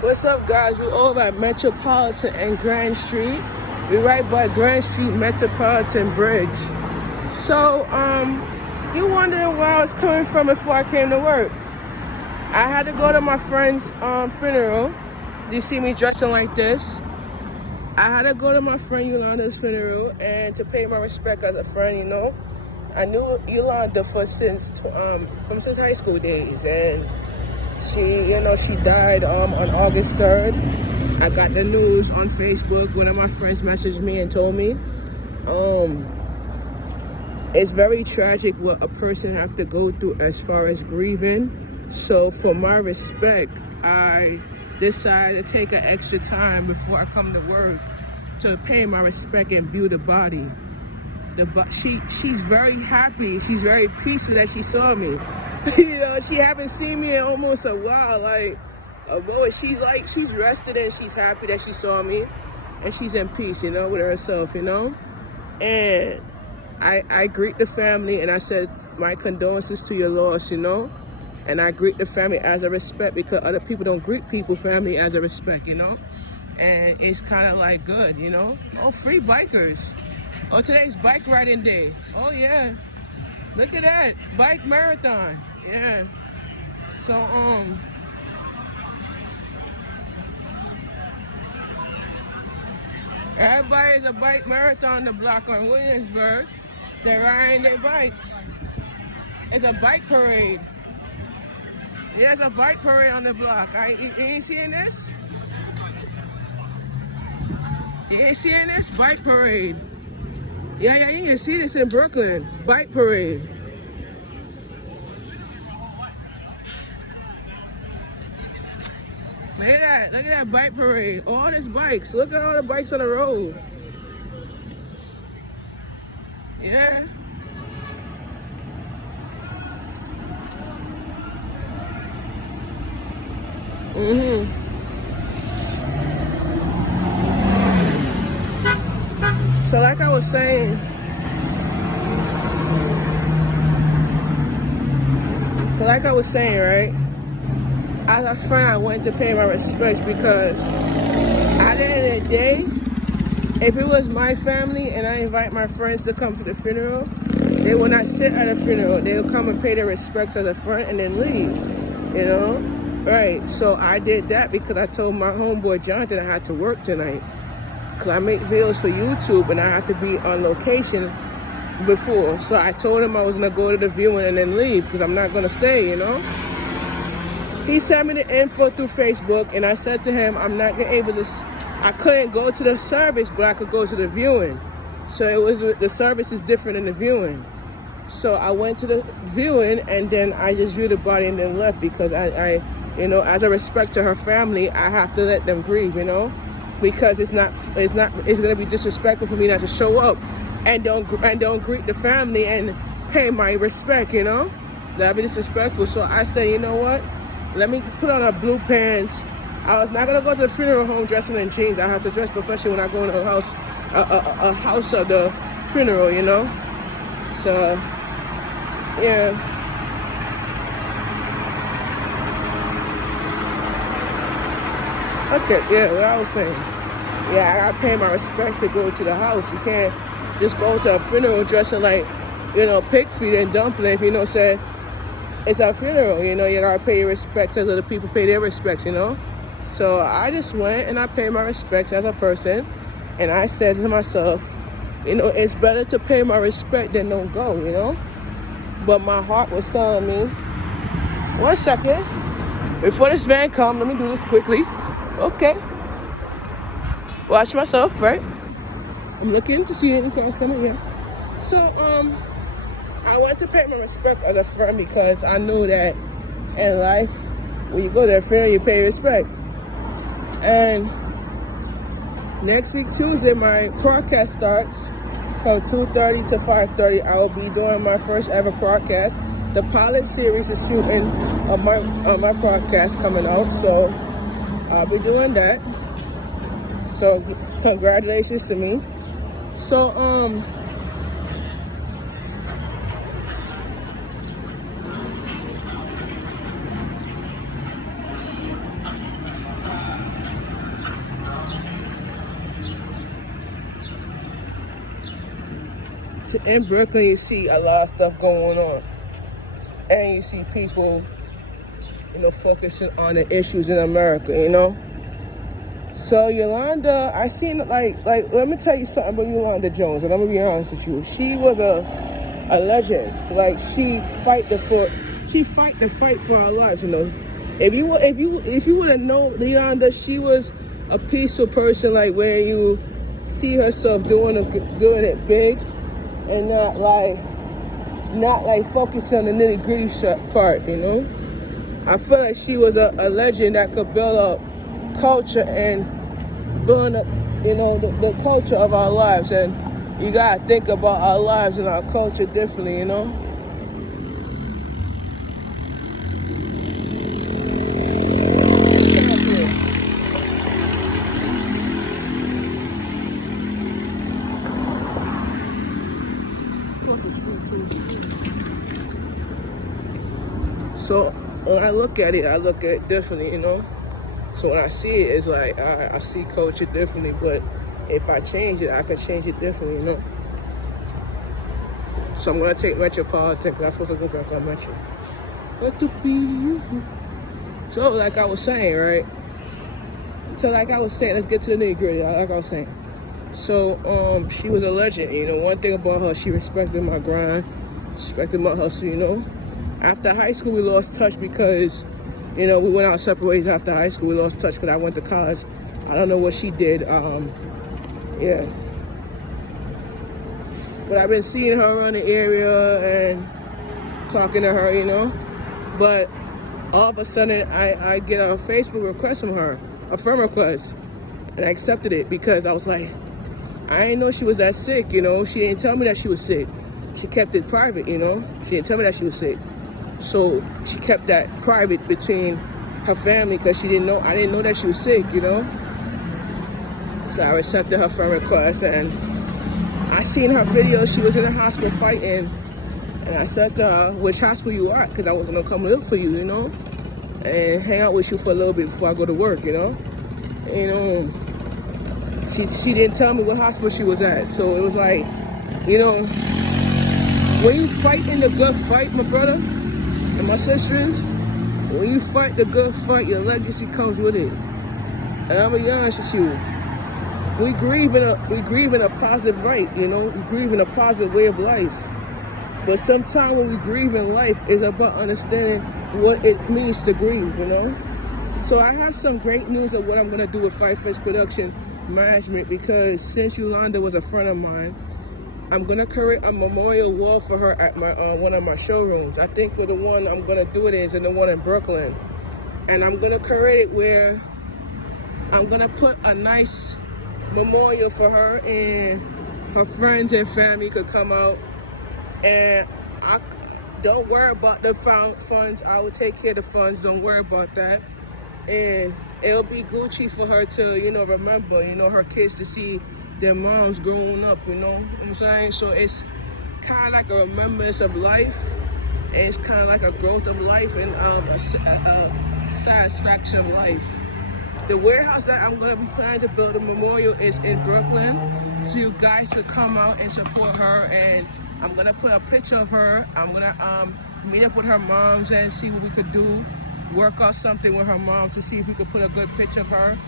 What's up, guys? We're over at Metropolitan and Grand Street. We're right by Grand Street Metropolitan Bridge. So, you wondering where I was coming from before I came to work? I had to go to my friend's funeral. You see me dressing like this? I had to go to my friend Yolanda's funeral and to pay my respect as a friend, you know. I knew Yolanda since high school days, and she died on August 3rd. I got the news on Facebook. One of my friends messaged me and told me, it's very tragic what a person have to go through as far as grieving. So for my respect, I decided to take an extra time before I come to work to pay my respect and view the body. She's very happy. She's very peaceful that she saw me. She haven't seen me in almost a while. She's rested and she's happy that she saw me, and she's in peace, with herself, And I greet the family and I said my condolences to your loss, And I greet the family as a respect, because other people don't greet family as a respect, And it's kind of like good, Oh, free bikers. Oh, today's bike riding day. Oh, yeah. Look at that. Bike marathon. Yeah. So, everybody is a bike marathon the block on Williamsburg. They're riding their bikes. It's a bike parade. Yeah, it's a bike parade on the block. You ain't seeing this? You ain't seeing this? Bike parade. Yeah, you can see this in Brooklyn. Bike parade. Look at that bike parade. All these bikes. Look at all the bikes on the road. Yeah. So like I was saying, right? As a friend, I went to pay my respects because at the end of the day, if it was my family and I invite my friends to come to the funeral, they will not sit at a funeral. They'll come and pay their respects as a friend and then leave, Right, so I did that because I told my homeboy Jonathan I had to work tonight. Because I make videos for YouTube and I have to be on location before. So I told him I was going to go to the viewing and then leave because I'm not going to stay, He sent me the info through Facebook and I said to him, I couldn't go to the service, but I could go to the viewing. So the service is different than the viewing. So I went to the viewing and then I just viewed the body and then left because I as a respect to her family, I have to let them grieve, because it's gonna be disrespectful for me not to show up and don't greet the family and pay my respect, That'd be disrespectful. So I said, you know what? Let me put on a blue pants. I was not gonna go to the funeral home dressing in jeans. I have to dress professionally when I go into a house of the funeral, So yeah. Okay, yeah, what I was saying. Yeah, I gotta pay my respect to go to the house. You can't just go to a funeral dressing like, pig feet and dumplings, say it's a funeral, you gotta pay your respects as other people pay their respects, So I just went and I paid my respects as a person, and I said to myself, it's better to pay my respect than don't go, But my heart was telling me, 1 second, before this van comes, let me do this quickly. Okay. Watch myself, right? I'm looking to see any cars coming here. So, I want to pay my respect as a friend because I know that in life, when you go to a funeral, you pay respect. And next week, Tuesday, my podcast starts from 2:30 to 5:30. I will be doing my first ever podcast. The pilot series is shooting of my podcast coming out, so I'll be doing that. So congratulations to me. So in Brooklyn, you see a lot of stuff going on. And you see people, focusing on the issues in America, So Yolanda, I seen like let me tell you something about Yolanda Jones, and I'm gonna be honest with you. She was a legend. Like she fight the fight for our lives, If you would have known Yolanda, she was a peaceful person, like where you see herself doing it big, and not like focusing on the nitty gritty part, I feel like she was a legend that could build up culture and build up, the culture of our lives. And you gotta think about our lives and our culture differently, So when I look at it differently, So when I see it, it's like I see culture differently. But if I change it, I can change it differently, So I'm gonna take Metropolitan because I'm supposed to go back on Metro. So like I was saying, right? Let's get to the nitty gritty. Like I was saying. So she was a legend. One thing about her, she respected my grind, respected my hustle. After high school, we lost touch because, we went our separate ways after high school. We lost touch because I went to college. I don't know what she did. Yeah. But I've been seeing her around the area and talking to her, But all of a sudden, I get a Facebook request from her, a friend request. And I accepted it because I was like, I didn't know she was that sick, She didn't tell me that she was sick. She kept it private, She didn't tell me that she was sick. So she kept that private between her family because I didn't know that she was sick, So I accepted her friend request, and I seen her video. She was in the hospital fighting, and I said to her, which hospital you at? Because I was gonna come look for you, and hang out with you for a little bit before I go to work, She didn't tell me what hospital she was at, so it was like, when you fight in the good fight, my brother and my sisters, when you fight the good fight, your legacy comes with it. And I'm gonna be honest with you, we grieve in a positive right, we grieve in a positive way of life. But sometimes when we grieve in life, it's about understanding what it means to grieve, So I have some great news of what I'm gonna do with Fight Fish Production Management, because since Yolanda was a friend of mine, I'm gonna create a memorial wall for her at my one of my showrooms. I think the one I'm gonna do it is in the one in Brooklyn, and I'm gonna create it where I'm gonna put a nice memorial for her, and her friends and family could come out. And I don't worry about the funds. I will take care of the funds. Don't worry about that. And it'll be Gucci for her to, remember, her kids to see their moms growing up, you know what I'm saying? So it's kind of like a remembrance of life. And it's kind of like a growth of life and a satisfaction of life. The warehouse that I'm going to be planning to build a memorial is in Brooklyn. So you guys could come out and support her. And I'm going to put a picture of her. I'm going to meet up with her moms and see what we could do. Work out something with her mom to see if we could put a good picture of her.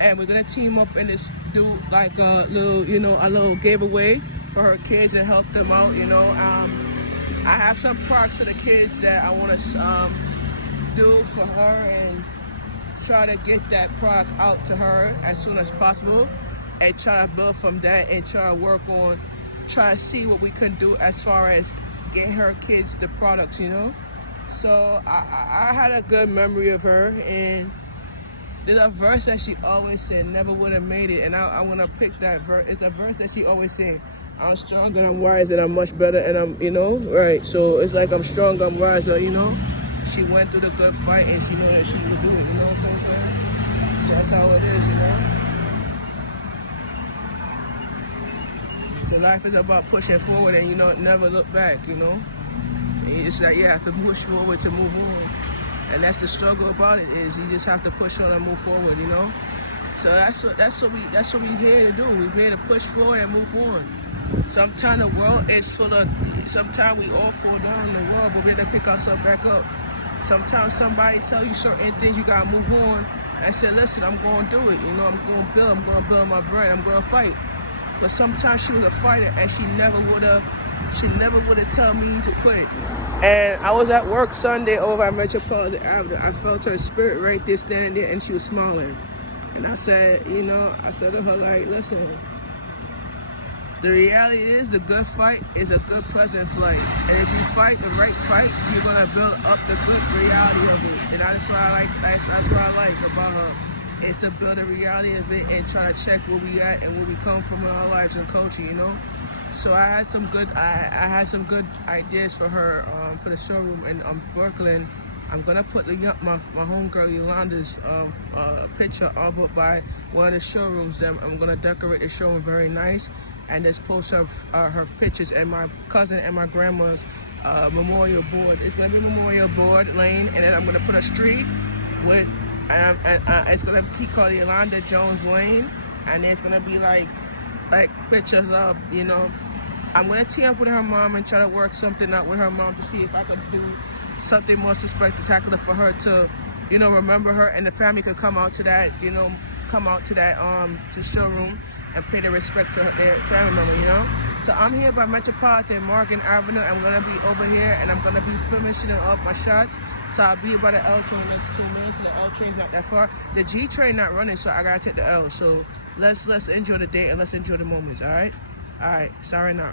And we're gonna team up and just do like a little, a little giveaway for her kids and help them out, I have some products for the kids that I wanna do for her and try to get that product out to her as soon as possible and try to build from that and try to work on, try to see what we can do as far as get her kids the products, So I had a good memory of her, and there's a verse that she always said, never would have made it, and I want to pick that verse. It's a verse that she always said, I'm strong and I'm wise and I'm much better and I'm, right. So it's like I'm strong, I'm wiser, She went through the good fight and she knew that she would do it, you know what I'm saying? So that's how it is, So life is about pushing forward and, never look back, It's like you have to push forward to move on. And that's the struggle about it, is you just have to push on and move forward, So that's what we here to do. We're here to push forward and move on. Sometimes the world is full of, sometimes we all fall down in the world, but we have to pick ourselves back up. Sometimes somebody tell you certain things, you gotta move on. I said, listen, I'm gonna do it. You know, I'm gonna build my brand, I'm gonna fight. But sometimes she was a fighter and she never would have tell me to quit. And I was at work Sunday over at Metropolitan Avenue. I felt her spirit right there standing there and she was smiling. And I said, you know, I said to her, like, listen, the reality is the good fight is a good pleasant flight. And if you fight the right fight, you're gonna build up the good reality of it. And that's what I like about her. Is to build a reality of it and try to check where we at and where we come from in our lives and culture, you know. So I had some good ideas for her for the showroom in Brooklyn. I'm gonna put my homegirl Yolanda's picture up by one of the showrooms. I'm gonna decorate the showroom very nice and just post her pictures at my cousin and my grandma's memorial board. It's gonna be memorial board lane, and then I'm gonna put a street with. And it's gonna keep called Yolanda Jones Lane, and it's gonna be like pictures of, you know. I'm gonna team up with her mom and try to work something out with her mom to see if I can do something more spectacular for her to, you know, remember her, and the family could come out to that, you know, to showroom and pay their respects to their family member, you know. So I'm here by Metropolitan Morgan Avenue. I'm gonna be over here and I'm gonna be finishing up my shots. So I'll be by the L train in the next 2 minutes. The L train's not that far. The G train not running, so I gotta take the L. So let's enjoy the day and let's enjoy the moments, all right? All right, sorry now.